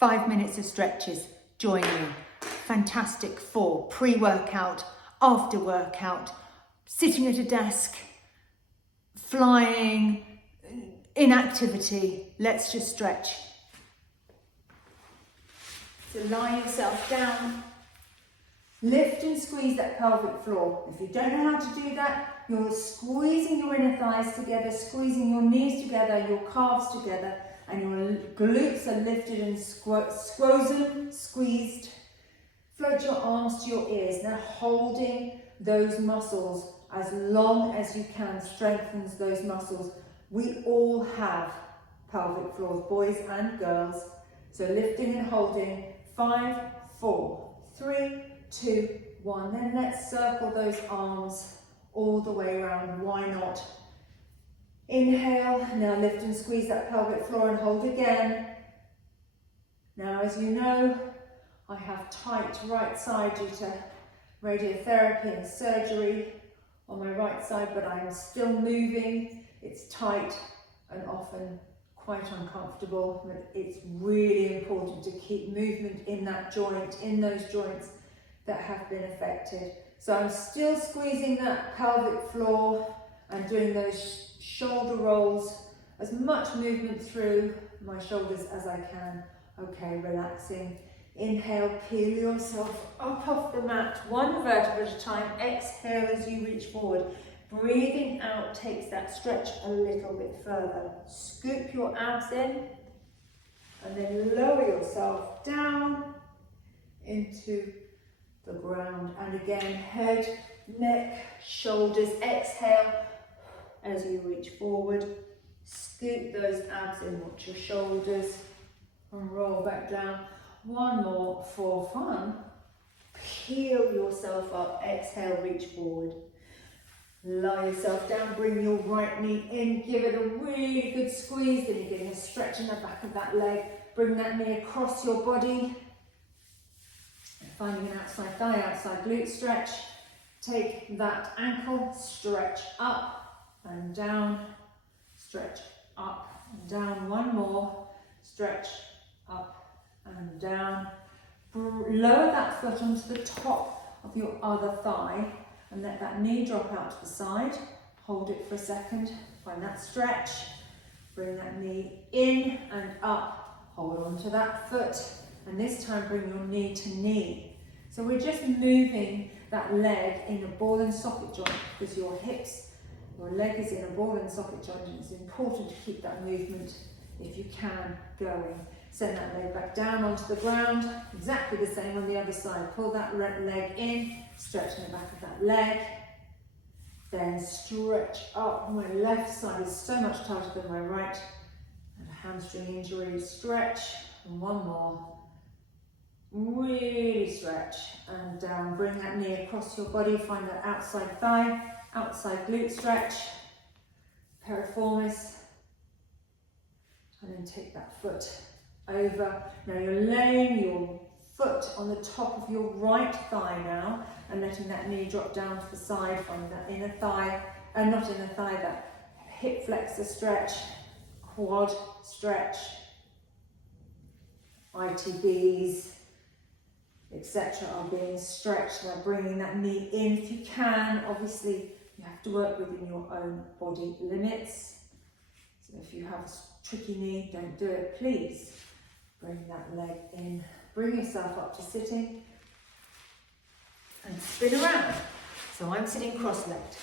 5 minutes of stretches, join me. Fantastic for pre-workout, after workout, sitting at a desk, flying, inactivity. Let's just stretch. So lie yourself down. Lift and squeeze that pelvic floor. If you don't know how to do that, you're squeezing your inner thighs together, squeezing your knees together, your calves together, and your glutes are lifted and squeezed. Float your arms to your ears. Now holding those muscles as long as you can strengthens those muscles. We all have pelvic floors, boys and girls. So lifting and holding. 5, 4, 3, 2, 1. Then let's circle those arms all the way around. Why not? Inhale. Now lift and squeeze that pelvic floor and hold again. Now, as you know, I have tight right side due to radiotherapy and surgery on my right side, but I'm still moving. It's tight and often quite uncomfortable, but it's really important to keep movement in that joint, in those joints that have been affected. So I'm still squeezing that pelvic floor and doing those shoulder rolls, as much movement through my shoulders as I can. Okay, relaxing. Inhale, peel yourself up off the mat, one vertebra at a time. Exhale as you reach forward. Breathing out takes that stretch a little bit further. Scoop your abs in and then lower yourself down into the ground. And again, head, neck, shoulders. Exhale as you reach forward. Scoop those abs in, watch your shoulders and roll back down. One more for fun. Peel yourself up. Exhale, reach forward. Lie yourself down, bring your right knee in, give it a really good squeeze, then you're getting a stretch in the back of that leg. Bring that knee across your body. Finding an outside thigh, outside glute stretch. Take that ankle, stretch up and down, stretch up and down. One more, stretch up and down. Lower that foot onto the top of your other thigh and let that knee drop out to the side. Hold it for a second, find that stretch. Bring that knee in and up. Hold on to that foot, and this time bring your knee to knee. So we're just moving that leg in a ball and socket joint because your hips, your leg is in a ball and socket joint, and it's important to keep that movement, if you can, going. Send that leg back down onto the ground, exactly the same on the other side. Pull that leg in, stretching the back of that leg. Then stretch up. My left side is so much tighter than my right. And a hamstring injury, stretch. And one more. Really stretch and down. Bring that knee across your body. Find that outside thigh, outside glute stretch. Piriformis. And then take that foot over. Now you're laying your foot on the top of your right thigh now and letting that knee drop down to the side. Find that inner thigh, not inner thigh, that hip flexor stretch, quad stretch, ITBs, etc. are being stretched. Now bringing that knee in if you can. Obviously you have to work within your own body limits. So if you have a tricky knee, don't do it, please. Bring that leg in. Bring yourself up to sitting and spin around. So I'm sitting cross-legged.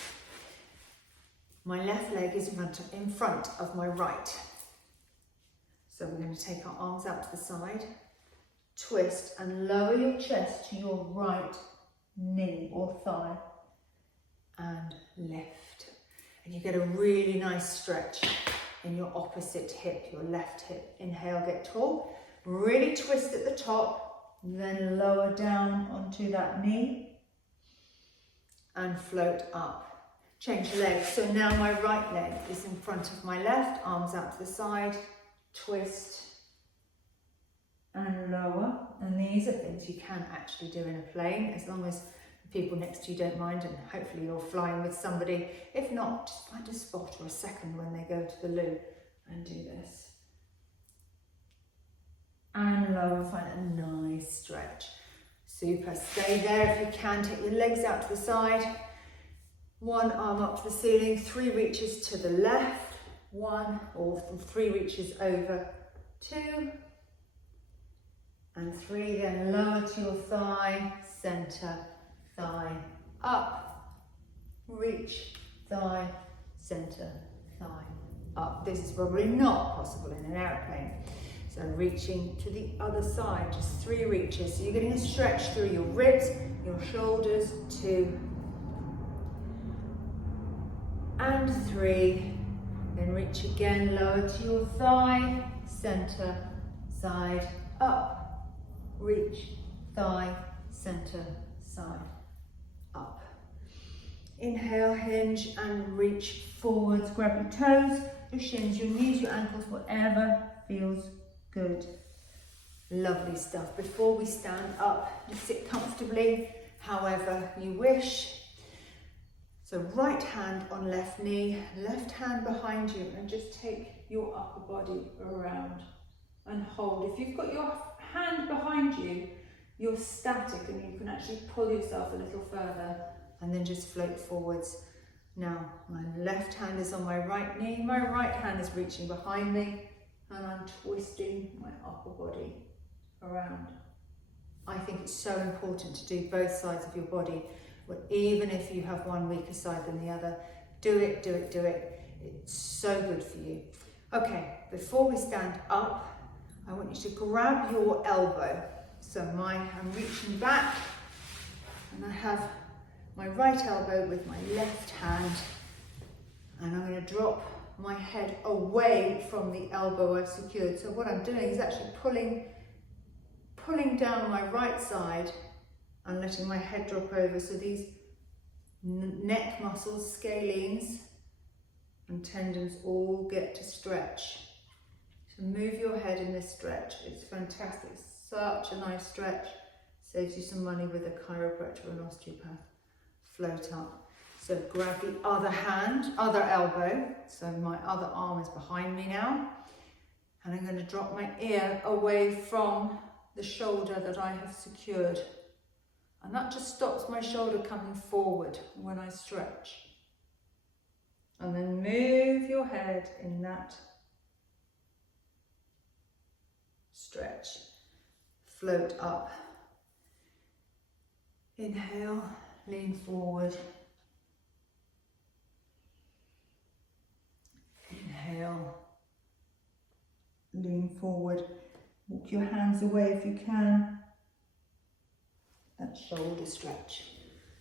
My left leg is in front of my right. So we're going to take our arms out to the side, twist and lower your chest to your right knee or thigh and lift. And you get a really nice stretch in your opposite hip, your left hip. Inhale, get tall. Really twist at the top, then lower down onto that knee and float up. Change legs. So now my right leg is in front of my left, arms out to the side, twist and lower. And these are things you can actually do in a plane, as long as the people next to you don't mind, and hopefully you're flying with somebody. If not, just find a spot or a second when they go to the loo and do this. and lower, find a nice stretch. Super, stay there if you can, take your legs out to the side, one arm up to the ceiling, 3 reaches to the left, 1 or 3 reaches over, 2 and 3, then lower to your thigh, center, thigh, up, reach, thigh, center, thigh, up. This is probably not possible in an airplane. So reaching to the other side, just 3 reaches. So you're getting a stretch through your ribs, your shoulders, 2 and 3. Then reach again, lower to your thigh, center, side, up, reach, thigh, center, side, up. Inhale, hinge and reach forwards, grab your toes, your shins, your knees, your ankles, whatever feels good. Lovely stuff. Before we stand up, just sit comfortably, however you wish. So right hand on left knee, left hand behind you, and just take your upper body around and hold. If you've got your hand behind you, you're static and you can actually pull yourself a little further and then just float forwards. Now, my left hand is on my right knee, my right hand is reaching behind me, and I'm twisting my upper body around. I think it's so important to do both sides of your body, but even if you have one weaker side than the other, do it, do it, do it. It's so good for you. Okay, before we stand up, I want you to grab your elbow. So I'm reaching back, and I have my right elbow with my left hand, and I'm going to drop my head away from the elbow I've secured. So what I'm doing is actually pulling down my right side and letting my head drop over. So these neck muscles, scalenes and tendons all get to stretch. So move your head in this stretch. It's fantastic. Such a nice stretch. Saves you some money with a chiropractor or an osteopath. Float up. So grab the other hand, other elbow. So my other arm is behind me now. And I'm going to drop my ear away from the shoulder that I have secured. And that just stops my shoulder coming forward when I stretch. And then move your head in that stretch. Float up. Inhale, lean forward. Inhale, lean forward. Walk your hands away if you can. That shoulder stretch.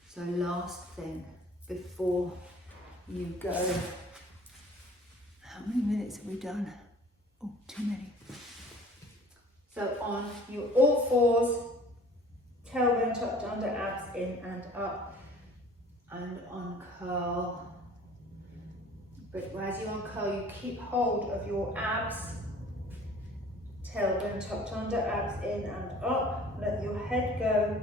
So last thing before you go. How many minutes have we done? Oh, too many. So on your all fours, tailbone tucked under, abs in and up, and uncurl. But as you uncurl, you keep hold of your abs, tailbone tucked under, abs in and up. Let your head go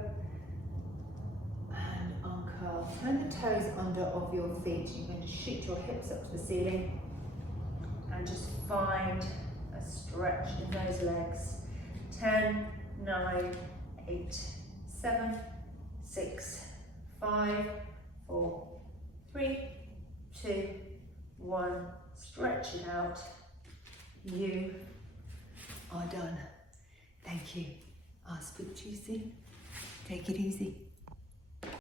and uncurl. Turn the toes under of your feet. You're going to shoot your hips up to the ceiling and just find a stretch in those legs. 10, 9, 8, 7, 6, 5, 4, 3, 2, 1. Stretch it out. You are done. Thank you. I'll speak to you soon. Take it easy.